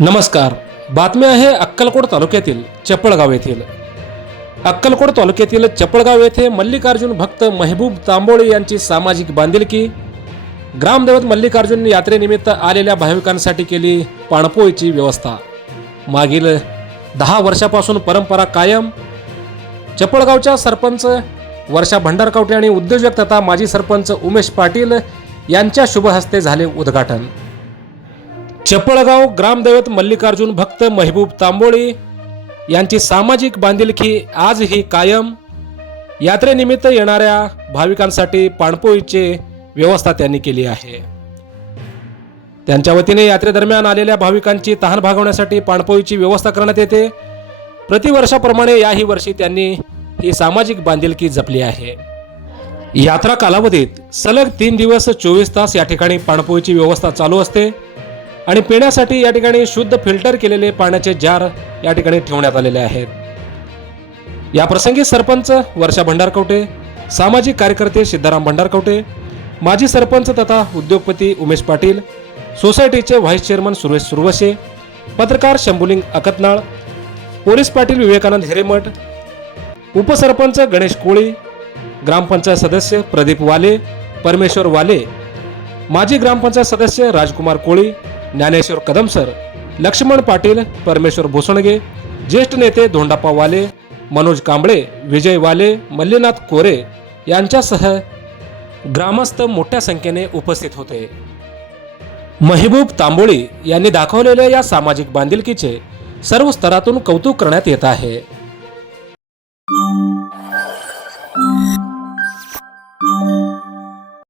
नमस्कार. बातमी आहे अक्कलकोट तालुक्यातील चपळगाव येथील. अक्कलकोट तालुक्यातील चपळगाव येथे मल्लिकार्जुन भक्त महबूब तांबोळे यांची सामाजिक बांधिलकी. ग्रामदैवत मल्लिकार्जुन यात्रेनिमित्त आलेल्या भाविकांसाठी केली पाणपोईची व्यवस्था. मागील 10 वर्षापासून परंपरा कायम. चपळगावच्या सरपंच वर्षा भंडारकवटे आणि उद्योजक तथा माजी सरपंच उमेश पाटील यांच्या शुभहस्ते झाले उद्घाटन. चपळगाव ग्रामदैवत मल्लिकार्जुन भक्त महबूब तांबोळे यांची सामाजिक बांधिलकी आजही कायम. यात्रेनिमित्त येणाऱ्या भाविकांसाठी पाणपोईची व्यवस्था त्यांनी केली आहे. त्यांच्या वतीने यात्रेदरम्यान आलेल्या भाविकांची तहान भागवण्यासाठी पाणपोईची व्यवस्था करण्यात येते. प्रतिवर्षाप्रमाणे याही वर्षी त्यांनी ही सामाजिक बांधिलकी जपली आहे. यात्रा कालावधीत सलग 3 दिवस 24 तास या ठिकाणी पाणपोईची व्यवस्था चालू असते आणि पिण्यासाठी या ठिकाणी शुद्ध फिल्टर केलेले पाण्याचे जार या ठिकाणी ठेवण्यात आलेले आहेत. या प्रसंगी सरपंच वर्षा भंडारकवटे, सामाजिक कार्यकर्ते सिद्धाराम भंडारकवटे, माजी सरपंच तथा उद्योगपती उमेश पाटील, सोसायटीचे व्हाईस चेअरमन सुरेश सुरवसे, पत्रकार शंभुलिंग अकतनाळ, पोलीस पाटील विवेकानंद हिरेमठ, उपसरपंच गणेश कोळी, ग्रामपंचायत सदस्य प्रदीप वाले, परमेश्वर वाले, माजी ग्रामपंचायत सदस्य राजकुमार कोळी, ज्ञानेश्वर कदमसर, लक्ष्मण पाटील, परमेश्वर भोसणगे, ज्येष्ठ नेते धोंडाप्पा वाले, मनोज कांबळे, विजय वाले, मल्लीनाथ कोरे यांच्यासह ग्रामस्थ मोठ्या संख्येने उपस्थित होते. महबूब तांबोळे यांनी दाखवलेल्या या सामाजिक बांधिलकीचे सर्व स्तरातून कौतुक करण्यात येत आहे.